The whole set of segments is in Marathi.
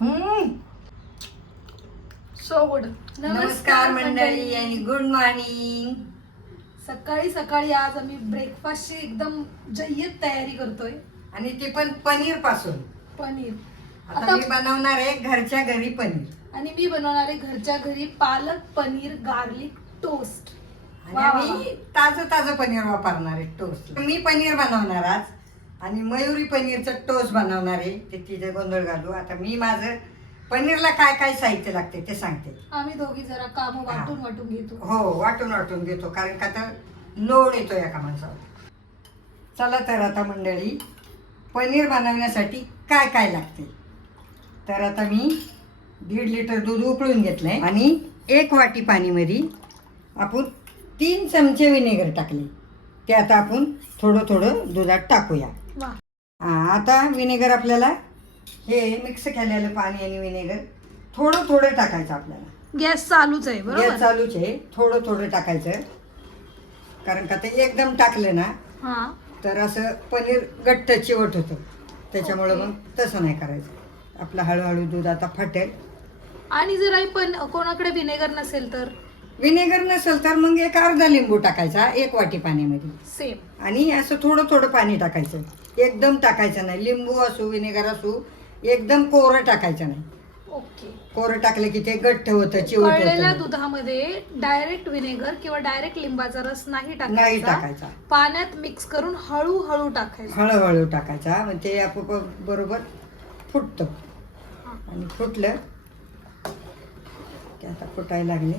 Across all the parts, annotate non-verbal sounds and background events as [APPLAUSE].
हम्म. सो गुड नमस्कार मंडळी आणि गुड मॉर्निंग सकाळी सकाळी आज आम्ही ब्रेकफास्टची एकदम जय्यत तयारी करतोय. आणि ते पण पनीरपासून. पनीर. आता आता मी बनवणार आहे घरच्या घरी पनीर. आणि मी बनवणार आहे घरच्या घरी पालक पनीर गार्लिक टोस्ट आणि वा, वा, आम्ही ताजं ताजं पनीर वापरणार आहे टोस्ट मी पनीर बनवणार आज. आणि मयुरी पनीरचं टोस्ट बनवणार आहे. ते तिथे गोंधळ घालू. आता मी माझं पनीरला काय काय साहित्य लागते ते सांगते. आम्ही दोघी जरा काम वाटून वाटून घेतो. हो वाटून वाटून घेतो. कारण का तर लोड येतो एका माणसावर चला तर आता मंडळी पनीर बनवण्यासाठी काय काय लागते? तर आता मी दीड लिटर दूध उकळून घेतलं आहे आणि एक वाटी पाणीमध्ये आपण तीन चमचे विनेगर टाकले. ते आता आपण थोडं थोडं दुधात टाकूया. आता विनेगर आपल्याला हे मिक्स केलेलं पाणी आणि विनेगर थोडं थोडं टाकायचं आपल्याला. गॅस चालूच आहे गॅस बरोबर चालूच आहे. थोडं थोडं टाकायचं. कारण का ते एकदम टाकलं ना हा. तर असं पनीर घट्ट चिवट होतं. त्याच्यामुळं मग तसं नाही करायचं. आपलं हळूहळू दूध आता फाटेल. आणि जर आई पण कोणाकडे विनेगर नसेल तर? विनेगर नसेल तर मग एक अर्धा लिंबू टाकायचा एक वाटी पाण्यामध्ये. सेम आणि असं थोडं थोडं पाणी टाकायचं. एकदम टाकायचं नाही. लिंबू असू विनेगर असू एकदम कोरं टाकायचं नाही. ओके कोरं टाकलं की ते घट्ट होतं चिवट कळलेल्या होतं दुधामध्ये डायरेक्ट विनेगर किंवा डायरेक्ट लिंबाचा रस नाही नाही टाकायचा. टाकायचा. पाण्यात मिक्स करून हळूहळू टाकायचं. हळूहळू टाकायचा. मग ते आपोआप बरोबर फुटतं. आणि फुटलं ते आता फुटायला लागले.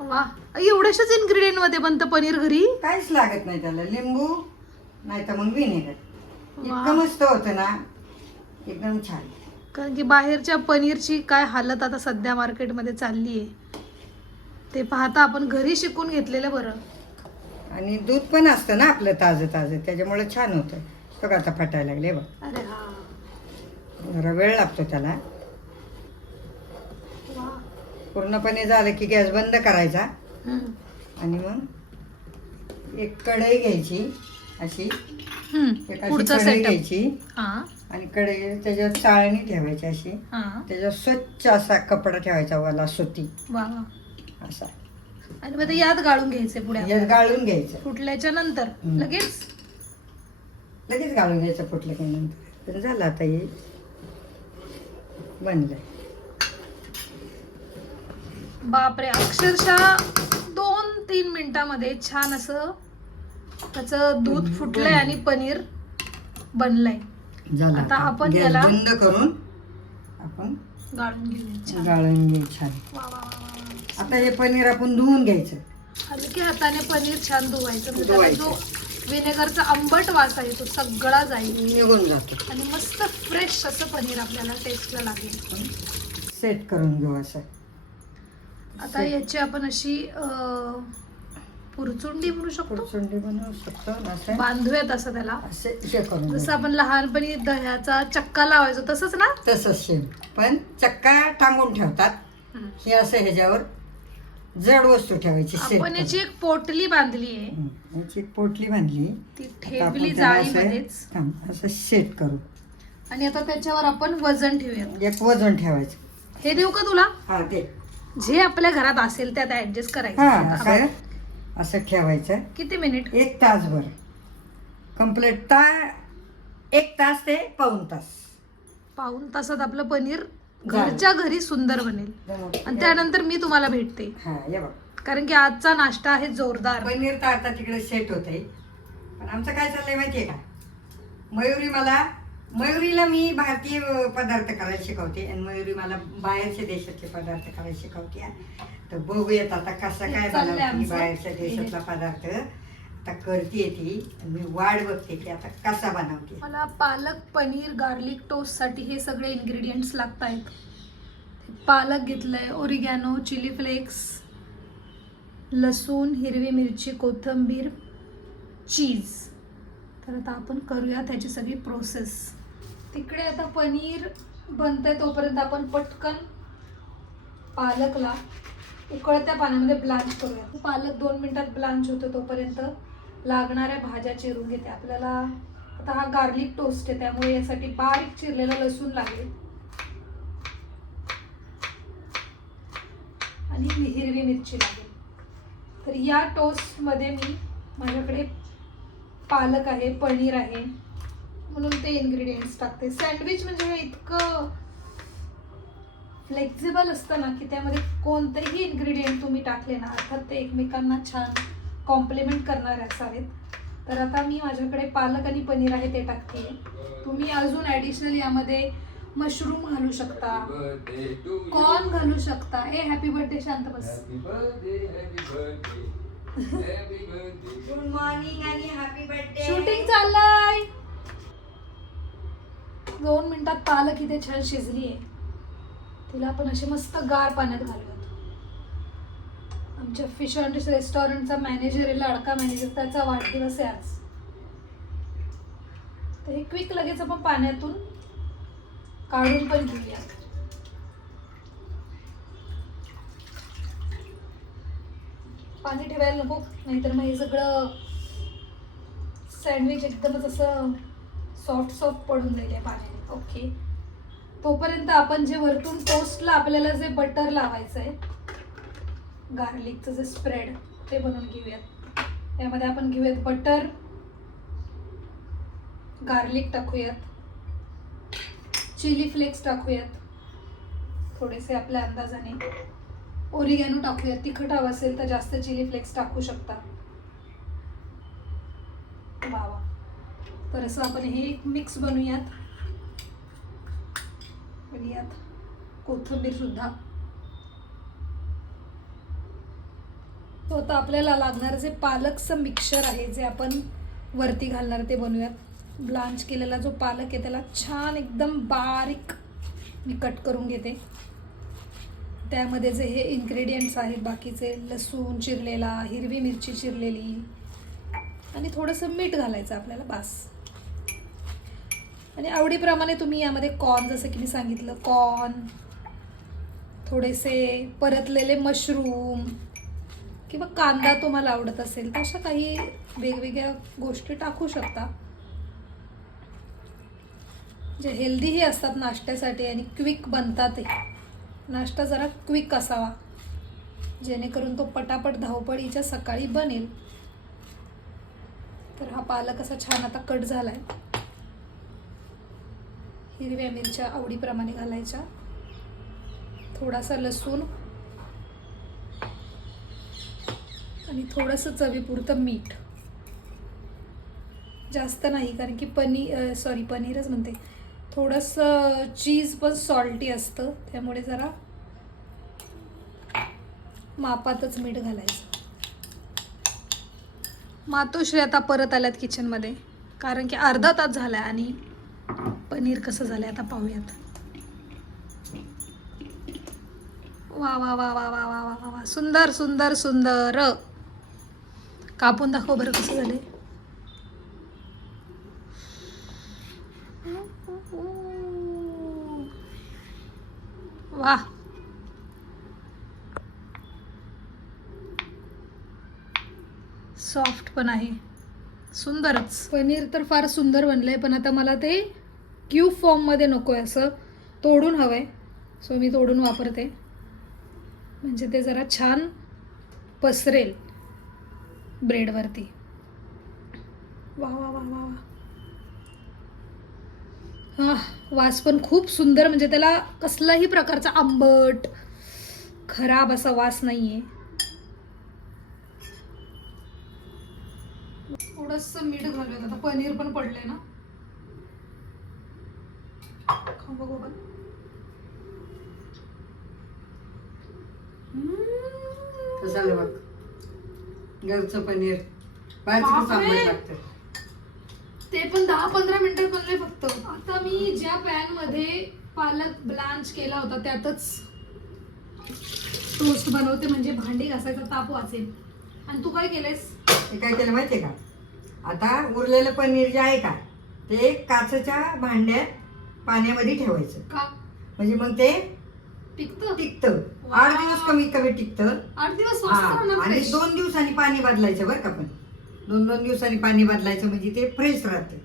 वा. एवढ्याशाच इन्ग्रेडियंटमध्ये बनतं पनीर घरी? काहीच लागत नाही त्याला. लिंबू नाही तर मग विनेगर. इतकं मस्त होतं ना. एकदम छान. कारण की बाहेरच्या पनीरची काय हालत आता सध्या मार्केटमध्ये चालली आहे ते पाहता आपण घरी शिकून घेतलेलं बरं. आणि दूध पण असतं ना आपलं ताजं ताजं. त्याच्यामुळे छान होतं. बघा आता फटायला लागले बघ. अरे हा. जरा वेळ लागतो त्याला. पूर्णपणे झालं की गॅस बंद करायचा. आणि मग एक कढई घ्यायची अशी. एक अशी पुढचा कढई घ्यायची. हा. आणि कढई त्याच्यावर चाळणी ठेवायची अशी. हा. त्याच्यावर स्वच्छ असा कपडा ठेवायचा वाला सुती. वा वा. असा. आणि मग ते यात गाळून घ्यायचे पुढे यात आपल्याला. गाळून घ्यायचं. फुटल्याच्या नंतर. हम्म. लगेच? लगेच गाळून घ्यायचं फुटलं की नंतर. तर झालं आता हे. बनलं. बापरे अक्षरशः दोन तीन मिनिटामध्ये छान असं त्याचं दूध फुटलंय आणि पनीर बनलंय. झालं आता आपण गॅस याला- बंद करून आपण गाळून घेऊया छान. गाळून घेऊ छान. वा वा वा वा. आता हे पनीर आपण धुवून घ्यायचं. हलक्या हाताने पनीर छान धुवायचं. म्हणजे त्याला धुवायचं. जो विनेगरचा आंबट वास आहे तो सगळा जाईल. निघून जातो. आणि मस्त फ्रेश असं पनीर आपल्याला टेस्टला लागेल. सेट करून घेऊ असं. आता याची आपण अशी पुरचुंडी म्हणू शकतो. पुरचुंडी बनवू शकतो असं. बांधूयात असं त्याला. असे हे करून जसं. आपण लहानपणी दह्याचा चक्का लावायचो तसंच ना? तसंच सेम पण चक्का टांगून ठेवतात. हे असं ह्याच्यावर जड वस्तू ठेवायची आपण याची एक पोटली बांधली आहे. याची एक पोटली बांधली. ती ठेवली जाळीमध्येच. असं सेट करू. आणि आता त्याच्यावर आपण वजन ठेवूया एक वजन ठेवायचं. हे देऊ का तुला? हा ते जे आपल्या घरात असेल त्यात ऍडजस्ट करायचं. हा असं असं ठेवायचं. किती मिनिट एक तासभर. कंप्लीट ता एक तास ते पाऊन तास. पाऊन तासात आपलं पनीर घरच्या घरी सुंदर बनेल. आणि त्यानंतर मी तुम्हाला भेटते. हे बघ. कारण की आजचा नाश्ता आहे जोरदार. पनीर तर आता तिकडे सेट होत पण आमचं काय चाललंय माहितीये का? मयुरी मला मयुरीला मी भारतीय पदार्थ करायला शिकवते आणि मयुरी मला बाहेरच्या देशातले पदार्थ करायला शिकवते. तर बघूयात आता कसं काय बनवते. बाहेरच्या देशातला पदार्थ. आता करते ती मी वाट बघते की आता कसा बनवते. मला पालक पनीर गार्लिक टोस्टसाठी हे सगळे इन्ग्रेडियंट्स लागत आहेत पालक घेतलंय ओरिगॅनो चिली फ्लेक्स लसूण हिरवी मिरची कोथिंबीर चीज तर आता आपण करूया त्याची सगळी प्रोसेस तिकडे आता पनीर बनतंय तोपर्यंत आपण पटकन पालकला उकळत्या पाण्यामध्ये ब्लांच करूया. पालक दोन मिनिटात ब्लांच होतो तोपर्यंत लागणाऱ्या भाज्या चिरून घेते. आपल्याला आता हा गार्लिक टोस्ट आहे त्यामुळे यासाठी बारीक चिरलेला लसूण लागेल. आणि हिरवी मिरची लागेल. तर या टोस्टमध्ये मी माझ्याकडे पालक आहे पनीर आहे. म्हणून ते इन्ग्रेडियंट्स टाकते. सँडविच म्हणजे हे इतकं फ्लेक्झिबल असतं ना की त्यामध्ये कोणतेही इन्ग्रेडियंट तुम्ही टाकले ना अर्थात ते एकमेकांना छान कॉम्प्लिमेंट करणारे असावेत तर आता मी माझ्याकडे पालक आणि पनीर आहे ते टाकते. तुम्ही अजून ॲडिशनल यामध्ये मशरूम घालू शकता. कॉर्न घालू शकता. ए हॅपी बर्थडे शांत बस. गुड मॉर्निंग [LAUGHS] आणि हॅपी बर्थडे शूटिंग चाललंय. दोन मिनटात पालक इथे छान शिजली आहे तिला आपण असे मस्त गार पाण्यात घालूयात. आमच्या फिश अँड रेस्टॉरंटचा मॅनेजर आहे लाडका मॅनेजर त्याचा वाढदिवस आहे आज. तर हे क्विक लगेच आपण पाण्यातून काढून पण घेऊया. पाणी ठेवायला नको नाहीतर मग हे सगळं सँडविच एकदमच असं सॉफ्ट सॉफ्ट पडून जाईल या पाण्याने. ओके. तोपर्यंत आपण जे वरतून टोस्टला आपल्याला जे बटर लावायचं आहे गार्लिकचं जे स्प्रेड ते बनवून घेऊयात. त्यामध्ये आपण घेऊयात बटर गार्लिक टाकूयात. चिली फ्लेक्स टाकूयात. थोडेसे आपल्या अंदाजाने. ओरिगॅनो टाकूयात. तिखट हवं असेल तर जास्त चिली फ्लेक्स टाकू शकता. वा वा तर असं आपण हे एक मिक्स बनवूयात. आणि यात तो आता आपल्याला लागणार जे पालकचं मिक्सर आहे जे आपण वरती घालणार ते बनवूयात. ब्लांच केलेला जो पालक आहे त्याला छान एकदम बारीक मी कट करून घेते. त्यामध्ये जे हे इन्ग्रेडियंट्स आहेत बाकीचे लसूण चिरलेला हिरवी मिरची चिरलेली आणि थोडंसं मीठ घालायचं आपल्याला बास. आणि आवडीप्रमाणे तुम्ही यामध्ये कॉर्न जसं की मी सांगितलं कॉर्न थोडेसे परतलेले मशरूम किंवा कांदा तुम्हाला आवडत असेल तर अशा काही वेगवेगळ्या गोष्टी टाकू शकता. जे हेल्दीही असतात नाश्त्यासाठी आणि क्विक बनतातही. नाश्ता जरा क्विक असावा. जेणेकरून तो पटापट धावपळीच्या सकाळी बनेल. तर हा पालक असा छान आता कट झाला आहे हिरव्या मिरच्या आवडीप्रमाणे घालायच्या. थोडासा लसूण. आणि थोडंसं चवीपुरतं मीठ. जास्त नाही कारण की पनीर सॉरी पनीरच म्हणते. थोडंसं चीज पण सॉल्टी असतं त्यामुळे जरा मापातच मीठ घालायचं. मातोश्री आता परत आल्यात किचनमध्ये कारण की अर्धा तास झाला आणि पनीर कसं झालं आता पाहूयात. वा वा वा वा वा वा वा वा. वा सुंदर सुंदर सुंदर. कापून दाखव बरं कसं झाले वा. सॉफ्ट पण आहे. सुंदरच. पनीर तर फार सुंदर बनलंय पण आता मला ते क्यूब फॉर्ममध्ये नको आहे असं तोडून हवं आहे सो मी तोडून वापरते. म्हणजे ते जरा छान पसरेल ब्रेडवरती. वा वा वा वा वा. हा वास पण खूप सुंदर. म्हणजे त्याला कसलाही प्रकारचा आंबट खराब असा वास नाहीये. थोडंसं मीठ घालूयात. आता पनीर पण पडले ना? खाऊ बघू आपण आलं बघ घरचं पनीर बाहेरचं लागतं ते पण दहा पंधरा मिनिटं बनले फक्त. आता मी ज्या पॅनमध्ये पालक ब्लांच केला होता त्यातच टोस्ट बनवते म्हणजे भांडी घासायचा ताप वाचेल. आणि तू काय केलेस हे काय केलं माहितीये का? आता उरलेलं पनीर जे आहे का ते काचेच्या भांड्यात पाण्यामध्ये ठेवायचं. का? म्हणजे मग ते टिकत. आठ दिवस कमीत कमी टिकतं. आठ दिवस आणि. दोन दिवसांनी पाणी बदलायचं बरं का पण. दोन दोन दिवसांनी पाणी बदलायचं म्हणजे ते फ्रेश राहते.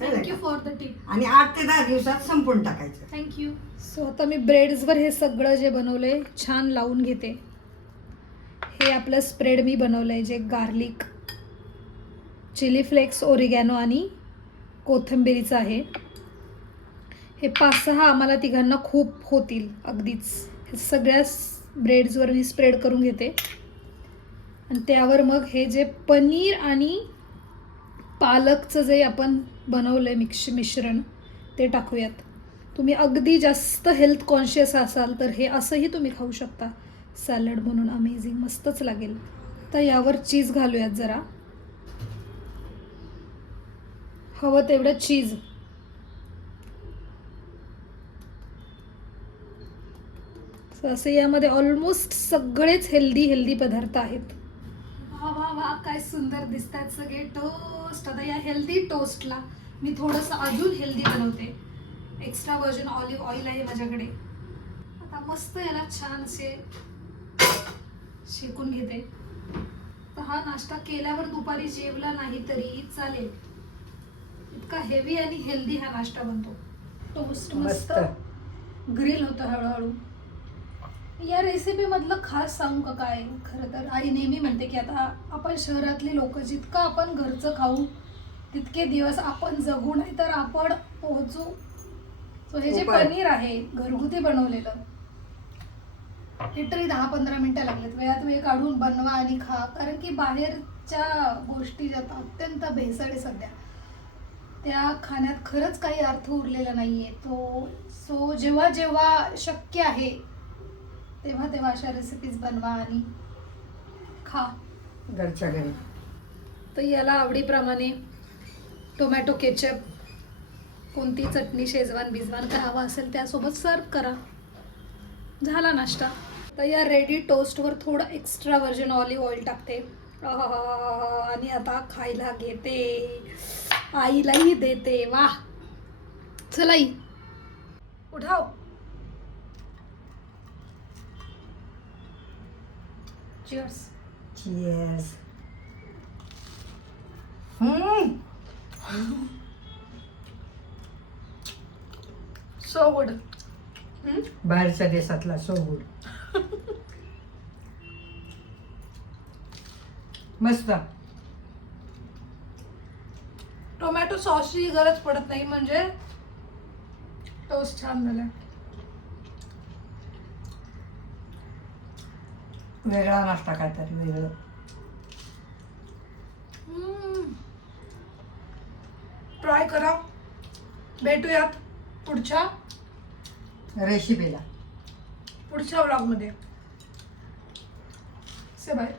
थँक्यू? फॉर द टिप आणि आठ ते दहा दिवसात संपून टाकायचं. थँक्यू सो आता मी ब्रेड्सवर हे सगळं जे बनवलंय छान लावून घेते. हे आपलं स्प्रेड मी बनवलं आहे जे गार्लिक चिली फ्लेक्स ओरिगॅनो आणि कोथिंबिरीचं आहे. हे पाच सहा आम्हाला तिघांना खूप होतील अगदीच. हे सगळ्या ब्रेड्सवर मी स्प्रेड करून घेते. आणि त्यावर मग हे जे पनीर आणि पालकचं जे आपण बनवलं आहे मिक्स मिश्रण ते टाकूयात. तुम्ही अगदी जास्त हेल्थ कॉन्शियस असाल तर हे असंही तुम्ही खाऊ शकता. सॅलड म्हणून अमेझिंग मस्तच लागेल. तर यावर चीज घालूयात जरा. हवं तेवढं चीज असे यामध्ये ऑलमोस्ट सगळेच हेल्दी हेल्दी पदार्थ आहेत. वा वा वा काय सुंदर दिसतात सगळे टोस्ट आता या हेल्दी टोस्टला मी थोडंसं अजून हेल्दी बनवते. एक्स्ट्रा व्हर्जन ऑलिव्ह ऑइल आहे माझ्याकडे. आता मस्त याला छान असे शेकून घेते. तर हा नाश्ता केल्यावर दुपारी जेवला नाही तरी चालेल. इतका हेवी आणि हेल्दी हा नाश्ता बनतो. टोस्ट मस्त मस्त ग्रिल होतं हळूहळू. या रेसिपीमधलं खास सांगू का काय? खरं तर आई नेहमी म्हणते की आता आपण शहरातली लोक जितकं आपण घरचं खाऊ तितके दिवस आपण जगू नाही तर आपण पोहोचू. सो हे जे उपाय. पनीर आहे घरगुती बनवलेलं लिटरली दहा पंधरा मिनिटं लागलेत. वेळात वेळ काढून बनवा आणि खा. कारण की बाहेरच्या गोष्टी ज्या अत्यंत भेसळ आहे सध्या त्या खाण्यात खरंच काही अर्थ उरलेला नाहीये. तो सो जेव्हा जेव्हा शक्य आहे तेव्हा तेव्हा अशा रेसिपीज बनवा आणि खा. घरच्या घरी. तर याला आवडीप्रमाणे टोमॅटो केचप कोणती चटणी शेजवान बिजवान काय हवा असेल त्यासोबत सर्व करा. झाला नाश्ता. तर या रेडी टोस्टवर थोडं एक्स्ट्रा व्हर्जन ऑलिव्ह ऑइल टाकते. आणि आता खायला घेते. आईलाही देते. वाह. चला आई. उठाव. Cheers Cheers. Hmm so good बाहेरच्या देशातला सो गुड मस्त. टोमॅटो सॉसची गरज पडत नाही म्हणजे टोस्ट छान झाला. वेगळा नाश्ता काहीतरी वेगळं ट्राय करा भेटूयात पुढच्या रेसिपीला पुढच्या व्लॉगमध्ये से बाय